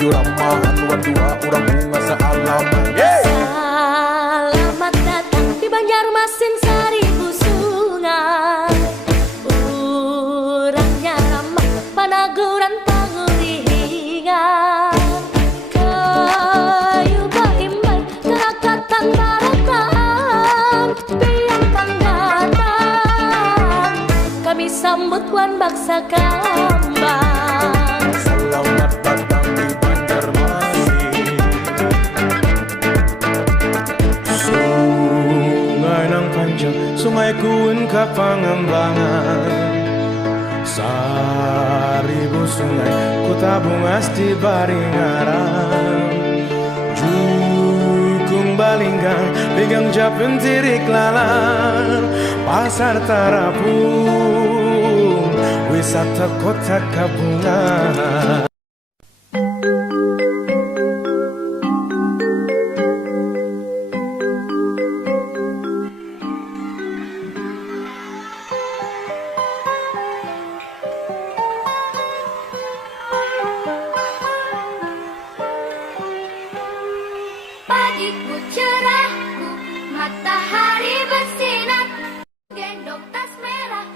Wujud ramahan wadua urang bunga sealaman. Selamat datang di Banjarmasin Seribu Sungai. Urangnya ramah panaguran panguringan. Kayu baimbay kerakatan barataan. Biang datang kami sambut wan baksa kambang. Selamat datang di Banjarmasin. Sungai nang panjang, sungai kuun ka pangembangan. Seribu sungai ku tabung asti baringaran. Jukung balinggang, linggang japun tirik lalan. Pasar Tarapung, wisata kota Kabungan. Pagiku cerahku, matahari bersinar, gendong tas merah.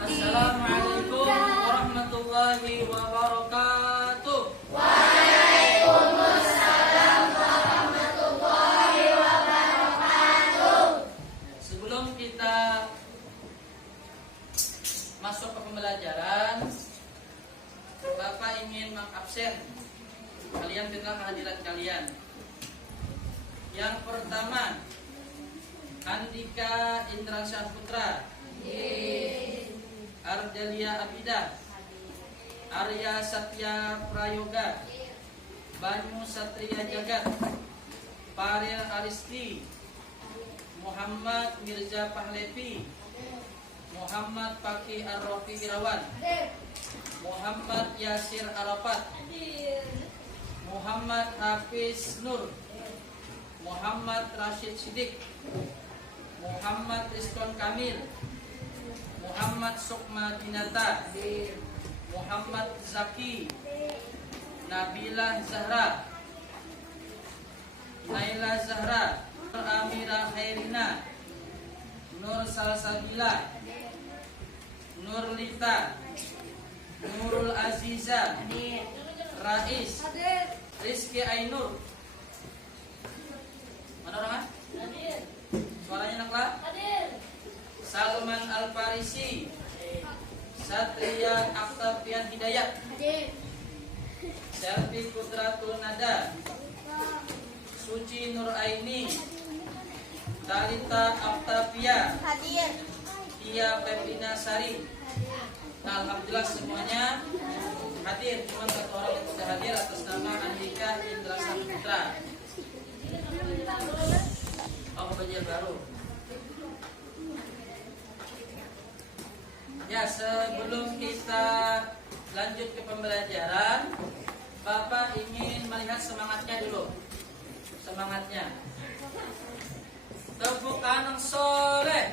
Assalamualaikum warahmatullahi wabarakatuh. Sebelum kita masuk ke pembelajaran, Bapak ingin mengabsen kalian tentang kehadiran kalian. Yang pertama, Andika Indra Syahputra, Ardelia Abida, Arya Satya Prayoga, Banyu Satria Jagat, Paril Aristi, Muhammad Mirza Pahlevi, Muhammad Paki Arrofi Irawan, Muhammad Yasir Arafat, Muhammad Hafiz Nur, Muhammad Rashid Siddiq, Muhammad Rizkon Kamil, Muhammad Sukma Dinata, Muhammad Zaki, Nabila Zahra, Naila Zahra, Amira Khairina, Nur Salsabila, Nur Lita, Nurul Aziza, Rais, Rizky Ainur. Mana orangnya? Suaranya naklah? Salman Al-Farisi, Satria Aktafian Hidayat, Selvi Kudratul Nada, Suci Nur Aini, Talita Aktafia, Tia Pepina Sari. Nah, alhamdulillah semuanya hadir. Cuma satu orang yang tidak hadir atas nama Andika Indra Syahputra. Oh, belajar baru. Ya, sebelum kita lanjut ke pembelajaran, Bapak ingin melihat semangatnya dulu. Semangatnya. Tepuk tangan soleh.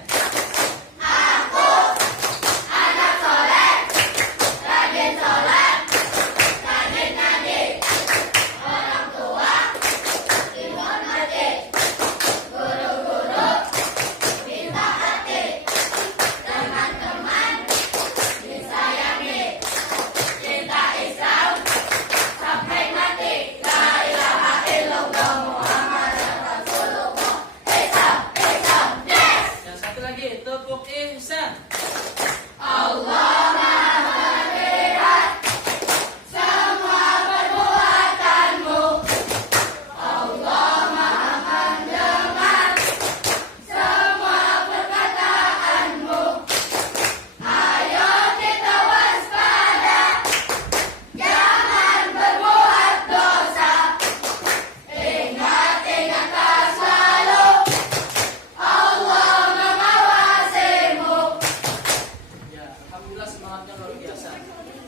Yang satu lagi, tepuk ihsan. Ya, alhamdulillah semangatnya luar biasa.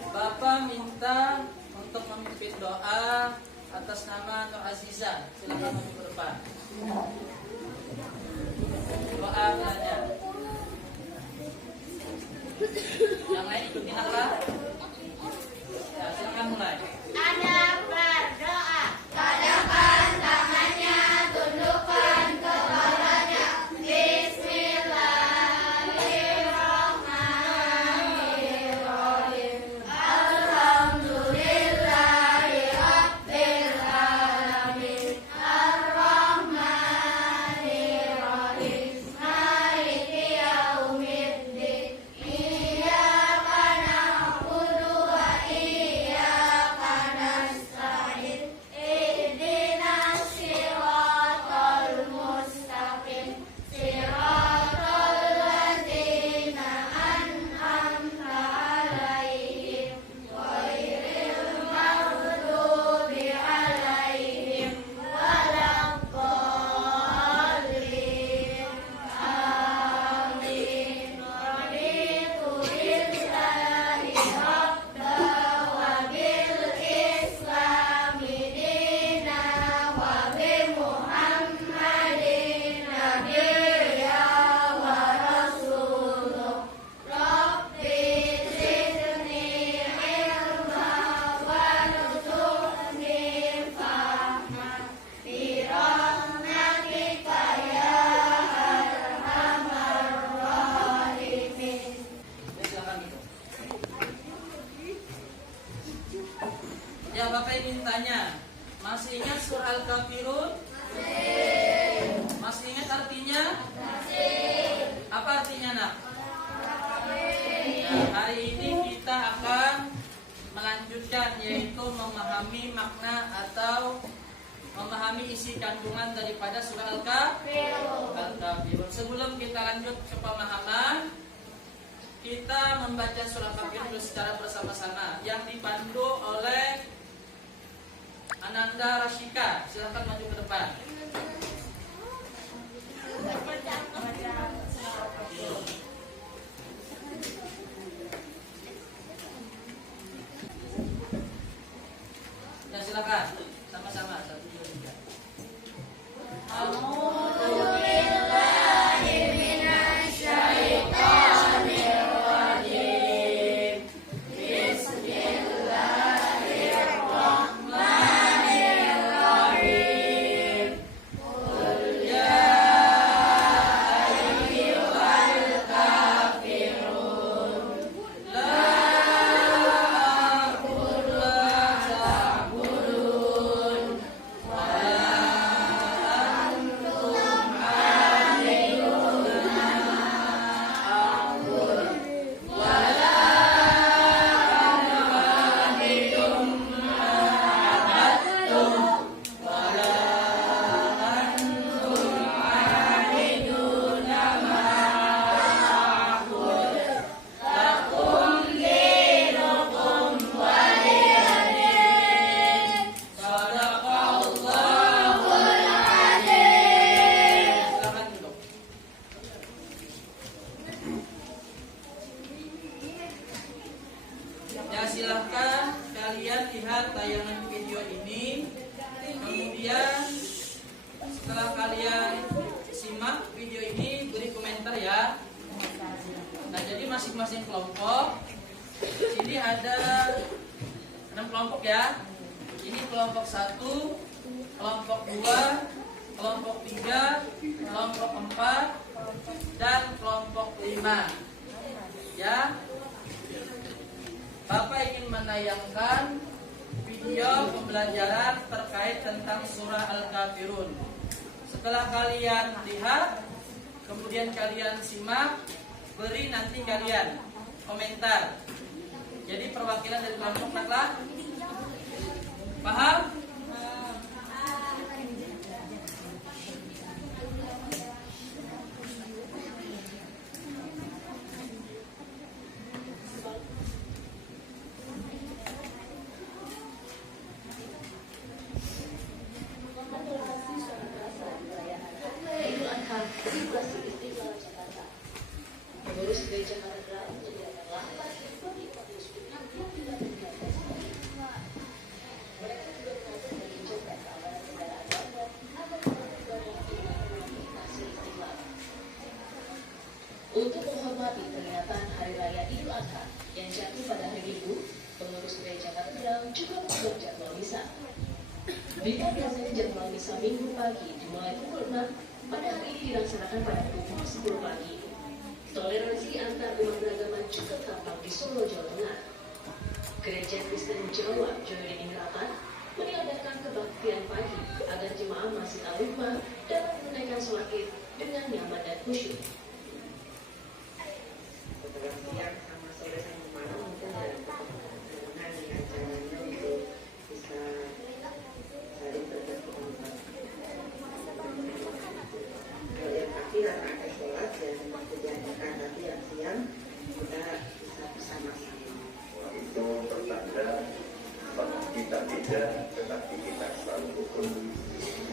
Bapak minta untuk memimpin doa atas nama Nur Aziza. Silakan maju ke depan. Doa nanya. Yang lain ikutin apa? Ya, silakan mulai. Ada berdoa. bertanya, masih ingat surah Al-Kafirun? Masih ingat artinya? Apa artinya, nak? Nah, hari ini kita akan melanjutkan, yaitu memahami makna atau memahami isi kandungan daripada surah Al-Kafirun. Sebelum kita lanjut ke pemahaman, kita membaca surah Al-Kafirun secara bersama-sama yang dipandu oleh Ananda Rashika. Silakan maju ke depan. Ya, silakan. Sama-sama. 1, 2, 3. Ya, silahkan kalian lihat tayangan video ini. Kemudian setelah kalian simak video ini, beri komentar ya. Nah, jadi masing-masing kelompok, ini ada 6 kelompok ya. Ini kelompok 1, kelompok 2, kelompok 3, kelompok 4, dan kelompok 5. Ya. Bapak ingin menayangkan video pembelajaran terkait tentang surah Al-Kafirun. Setelah kalian lihat, kemudian kalian simak, beri nanti kalian komentar. Jadi perwakilan dari kelompok naklah. Paham? Pengurus gereja katedral menyediakan lahan bagi umat Muslim yang tidak mereka juga mengatur menghijaukan keamanan kendaraan warga agar dapat beribadah di masjid Istiqlal. Untuk menghormati peringatan Hari Raya Idul Adha yang jatuh pada hari Minggu, pengurus gereja katedral juga membuat jadwal misa. Jika biasanya jadwal misa Minggu pagi dimulai pukul 6, pada hari ini dilaksanakan pada pukul 10 pagi. Toleransi antar umat beragama juga tampak di Solo, Jawa Tengah. Gereja Kristen Jawa Joyo Harapan mengadakan kebaktian pagi agar jemaah Masjid Al-Hikmah dapat menunaikan sholat Id dengan nyaman dan khusyuk. Siang sama sore sama malam mungkin ada kepentingan di acaranya untuk bisa saling berjumpa. Yang pasti karena ada sholat dan dijanjikan nanti yang siang kita bisa bersama-sama. Itu pertanda bahwa kita beda, tetapi kita selalu rukun.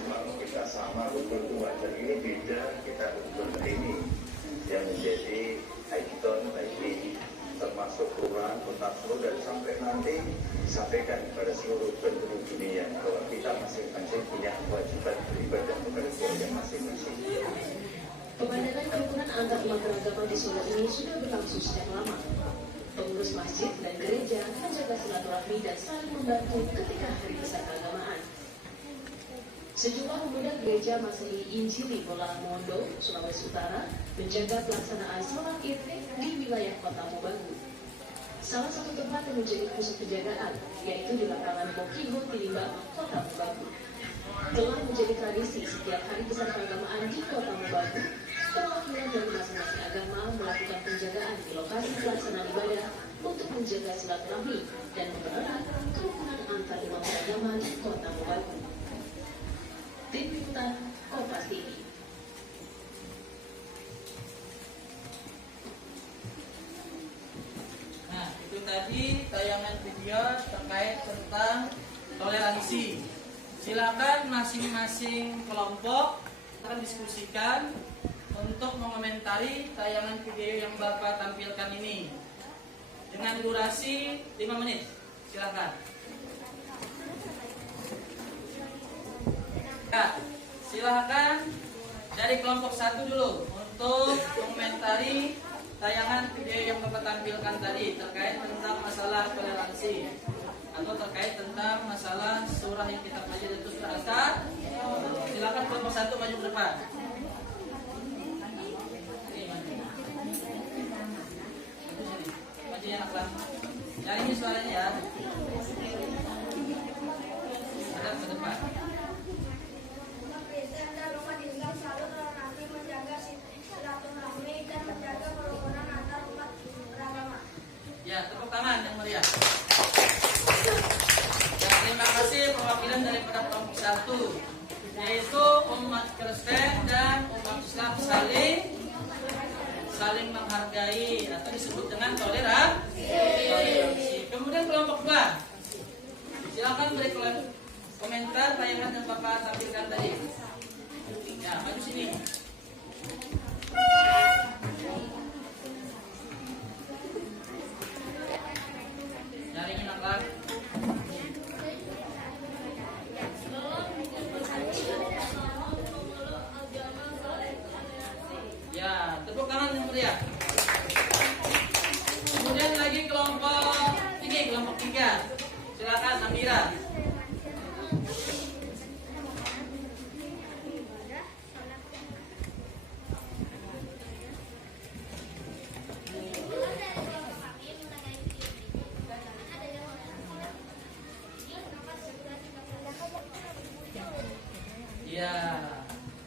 Kalau kita sama rukun itu wajar. Ini beda, kita rukun. Ini yang menjadi ikon bagi termasuk Quran, Kota Solo, dan sampai nanti disampaikan kepada seluruh penduduk dunia bahwa kita masing-masing punya kewajiban beribadah kepada Tuhan masing-masing. Pemandangan kerukunan antar umat beragama di Solo ini sudah berlangsung sejak lama. Pengurus masjid dan gereja menjaga silaturahmi dan saling membantu ketika hari besar keagamaan. Sejumlah pemuda gereja Masehi Injili Bola Mondo, Sulawesi Utara menjaga pelaksanaan sholat Id di wilayah Kota Mobagu. salah satu tempat yang menjadi pusat penjagaan, yaitu di lapangan Bokiho Tilimbang, Kota Mobagu. Telah menjadi tradisi setiap hari besar keagamaan di Kota Mobagu, perwakilan dari masing-masing agama melakukan penjagaan di lokasi pelaksanaan ibadah untuk menjaga silaturahmi dan mempererat kerukunan antar umat beragama di Kota Mobagu. Tim Liputan Kompas TV. Nah, itu tadi tayangan video terkait tentang toleransi. Silakan masing-masing kelompok akan diskusikan untuk mengomentari tayangan video yang Bapak tampilkan ini dengan durasi 5 menit. Silakan. Ya, silakan dari kelompok 1 dulu untuk mengomentari tayangan video yang Bapak tampilkan tadi terkait tentang masalah toleransi atau terkait tentang masalah surah yang kita baca itu surah Asar. Silakan kelompok 1 maju ke depan. Maju ya naklah. Cari ini suaranya ya. Ada ke depan. Umat Kristen dan umat Islam selalu toleransi, menjaga silaturahmi dan menjaga kerukunan antar umat beragama. Ya, tepuk tangan yang meriah. Ya, terima kasih perwakilan daripada kelompok 1, yaitu umat Kristen dan umat Islam saling menghargai atau disebut dengan toleransi. Kemudian kelompok 2, silakan beri komentar tayangan yang Bapak tampilkan tadi. Ya, maju sini. Jaringin nakal. Ya, tepuk tangan yang meriah. Kemudian lagi kelompok 3. Silakan Amira. Ya,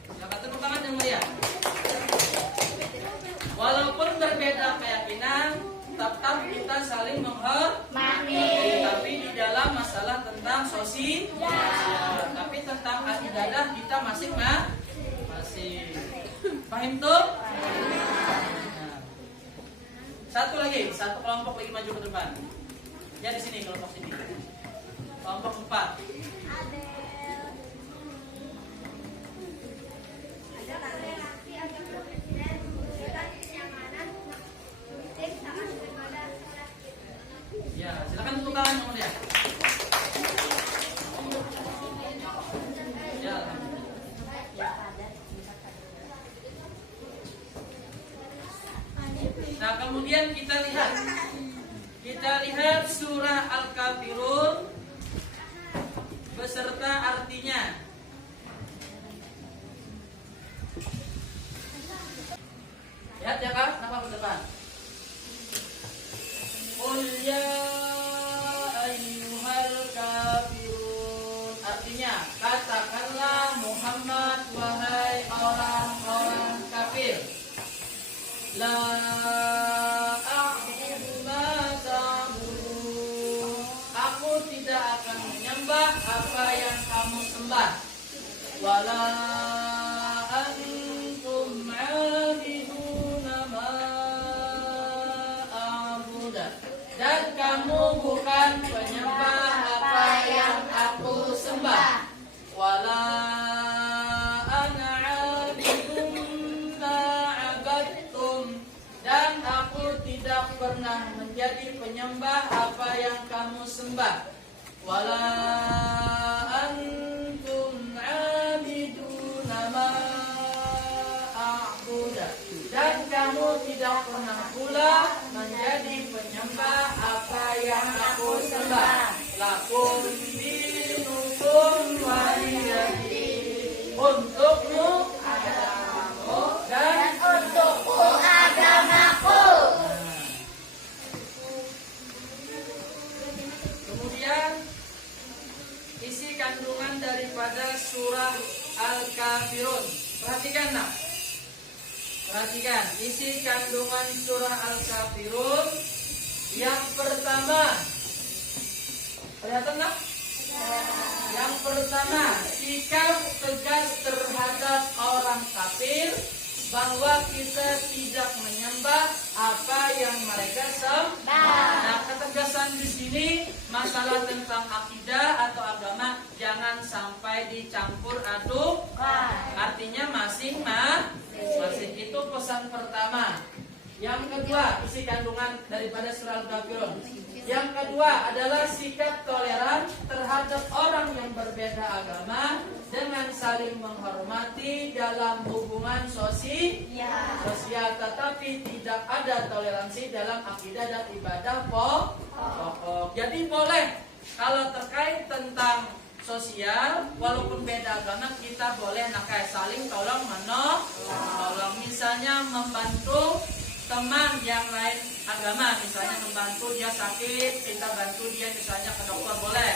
silakan tepuk tangan yang meriah. Walaupun berbeda keyakinan, tetap kita saling menghormati. Tapi di dalam masalah tentang sosial, tapi tentang ibadah kita masing-masing. Paham tuh? Nah. Satu kelompok lagi maju ke depan. Ya di sini kelompok sini. Kelompok 4. Ya, silakan tepuk tangan yang mulia. Ya. Nah, kemudian kita lihat surah Al-Kafirun beserta artinya. Lihat ya Kak, nama ke depan. Qul ya ayyuhal kafirun. Artinya, katakanlah Muhammad, wahai orang-orang kafir. La a'budu ma ta'budun. Aku tidak akan menyembah apa yang kamu sembah. Wala antum 'abiduna ma a'budu. Dan kamu bukan penyembah apa yang aku sembah. Wala ana 'abidun ma 'abadtum. Dan aku tidak pernah menjadi penyembah apa yang kamu sembah. Wala antum 'abiduna ma a'budu. Dan kamu tidak pernah pula menjadi penyembah apa yang aku sembah. Lakum dinukum waliyadin. Untukmu agamamu dan untukku agamaku. kandungan daripada surah Al-Kafirun. Perhatikan nak. Perhatikan isi kandungan surah Al-Kafirun. Yang pertama, kelihatan nak? Yang pertama, sikap tegas terhadap orang kafir, bahwa kita tidak menyembah apa yang mereka sembah. Nah, ketegasan di sini masalah tentang akidah atau agama jangan sampai dicampur aduk. Artinya masing-masing. Itu pesan pertama. Yang kedua, isi kandungan daripada surah Al-Kafirun. Yang kedua adalah sikap toleran terhadap orang yang berbeda agama dengan saling menghormati dalam hubungan sosial, tetapi tidak ada toleransi dalam akidah dan ibadah pokok. Jadi boleh kalau terkait tentang sosial, walaupun beda agama kita boleh saling tolong menolong. Misalnya membantu teman yang lain agama, misalnya membantu dia sakit, kita bantu dia misalnya ke dokter boleh.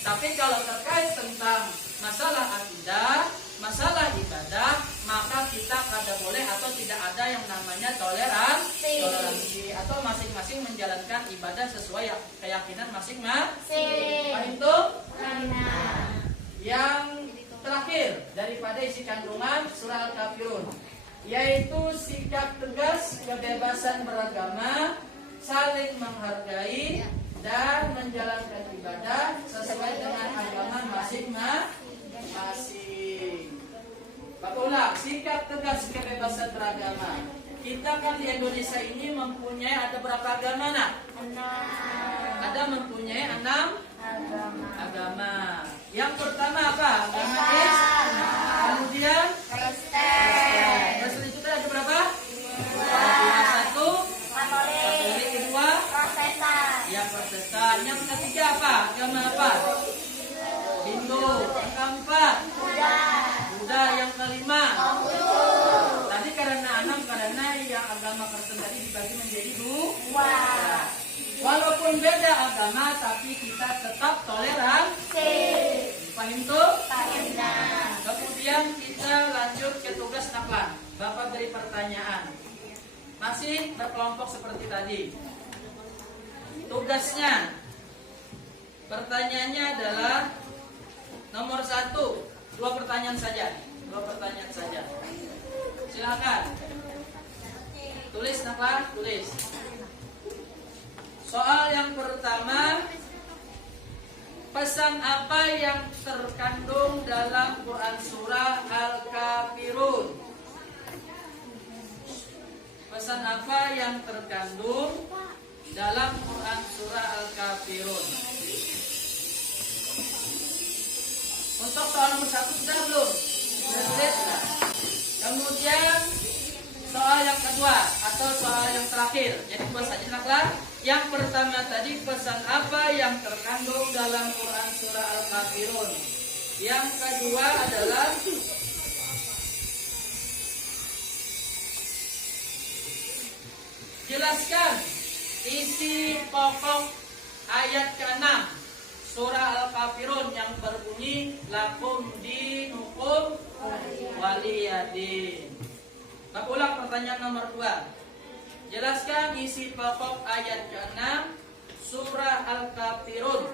Tapi kalau terkait tentang masalah akidah, masalah ibadah, maka kita kada boleh atau tidak ada yang namanya toleransi atau masing-masing menjalankan ibadah sesuai keyakinan masing-masing. Apa itu? Yang terakhir daripada isi kandungan surah Al-Kafirun, yaitu sikap tegas kebebasan beragama, saling menghargai dan menjalankan ibadah sesuai dengan agama masing-masing. Ulang, sikap tegas kebebasan beragama. Kita kan di Indonesia ini mempunyai ada berapa agama nak? 6. Ada mempunyai 6 agama. Yang pertama apa? Agama Islam. Kemudian Kristen itu ada berapa? 1 Katolik, kedua Protestan. Yang ketiga apa? Agama apa? Hindu. Yang keempat Buddha. Yang kelima tadi karena 6, karena yang agama Kristen tadi dibagi menjadi 2. Walaupun beda agama tapi kita tetap toleransi. Paham tuh? Kemudian kita lanjut ke tugas naklan. Bapak beri pertanyaan. Masih berkelompok seperti tadi. Tugasnya, pertanyaannya adalah nomor 1, 2 pertanyaan saja. Silakan. Tulis naklan, tulis. Soal yang pertama, pesan apa yang terkandung dalam Quran surah Al-Kafirun? Pesan apa yang terkandung dalam Quran surah Al-Kafirun? Untuk soal nomor 1 sudah belum? Sudah. Kemudian soal yang kedua atau soal yang terakhir. Jadi buat saja naklah. Yang pertama tadi, pesan apa yang terkandung dalam Quran surah Al-Kafirun? Yang kedua adalah jelaskan isi pokok ayat ke-6 surah Al-Kafirun yang berbunyi lakum dinukum waliyadin. Ulang pertanyaan nomor 2. Jelaskan isi pokok ayat ke-6 surah Al-Kafirun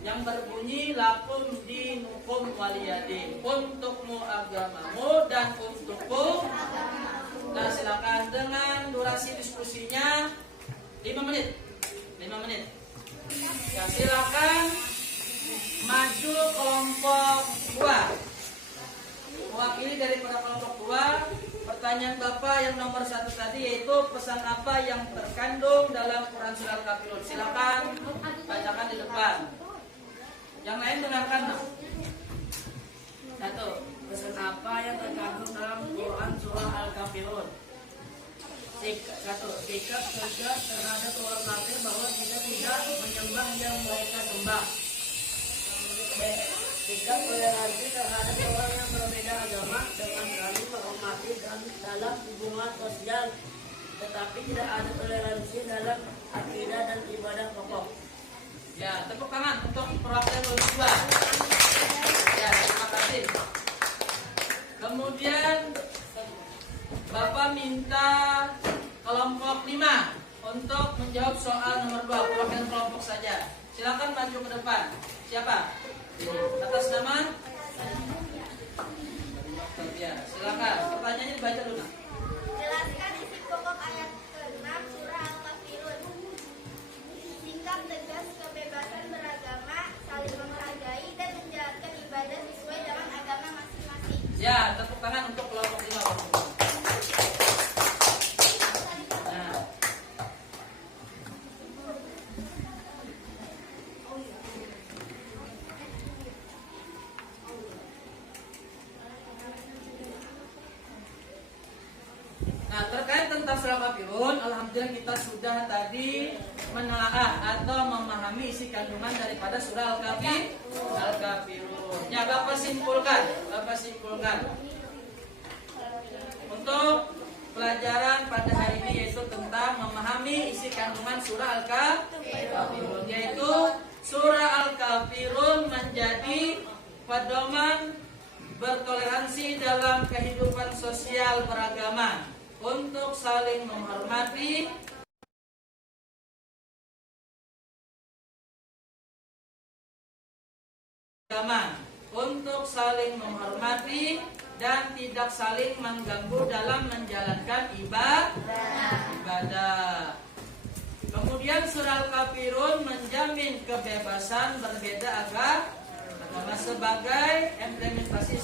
yang berbunyi lakum dinukum waliyadin. Untukmu agamamu dan untukku. Nah, silakan dengan durasi diskusinya 5 menit. Ya, silakan maju kelompok 2. Mewakili daripada kelompok 2. Pertanyaan Bapak yang nomor 1 tadi yaitu pesan apa yang terkandung dalam Quran surah Al-Kafirun. Silakan bacakan di depan. Yang lain dengarkan. 1. Pesan apa yang terkandung dalam Quran surah Al-Kafirun? 1. Sikap tegas terhadap orang kafir bahwa kita tidak menyembah yang mereka sembah. Sikap toleransi terhadap orang yang berbeda agama dengan saling menghormati dan dalam hubungan sosial, tetapi tidak ada toleransi dalam akidah dan ibadah pokok. Ya, tepuk tangan untuk perwakilan kedua. maju ke depan. Siapa? Atas nama? Ya, silakan. Pertanyaannya dibaca dulu. Nak. Jelaskan isi pokok ayat ke-6 surah Al-Kafirun. Sikap tegas kebebasan beragama, saling menghargai dan menjalankan ibadah sesuai dengan agama masing-masing. Ya, tepuk tangan untuk kelompok 5. Nah. Nah, terkait tentang surah Kafirun, alhamdulillah kita sudah tadi menelaah atau memahami isi kandungan daripada surah Al-Kafirun. Ya, Bapak simpulkan. Untuk pelajaran pada hari ini yaitu tentang memahami isi kandungan surah Al-Kafirun, yaitu surah Al-Kafirun menjadi pedoman bertoleransi dalam kehidupan sosial beragama untuk saling menghormati dan tidak saling mengganggu dalam menjalankan ibadah. Kemudian surah Al-Kafirun menjamin kebebasan berbeda agama sebagai implementasi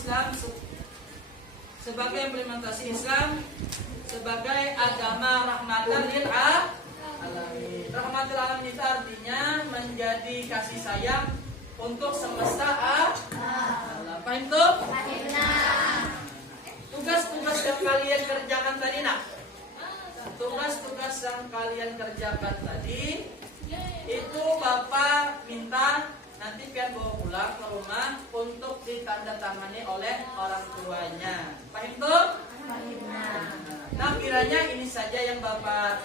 Islam sebagai agama rahmatan lil alamin. Rahmatul alamin itu artinya menjadi kasih sayang untuk semesta alam. Paham tuh? Tugas-tugas yang kalian kerjakan tadi, nak. Tugas-tugas yang kalian kerjakan tadi itu Bapak minta nanti pian bawa pulang ke rumah untuk ditandatangani oleh orang tuanya. Paham tuh? Nah, kiranya ini saja yang Bapak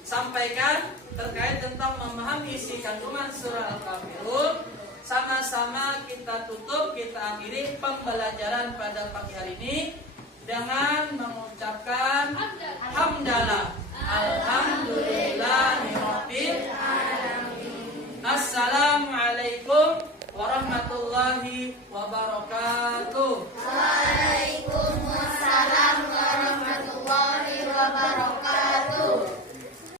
sampaikan terkait tentang memahami isi kandungan surah Al-Kafirun. Sama-sama kita tutup, kita akhiri pembelajaran pada pagi hari ini dengan mengucapkan hamdalah. Alhamdulillahirabbil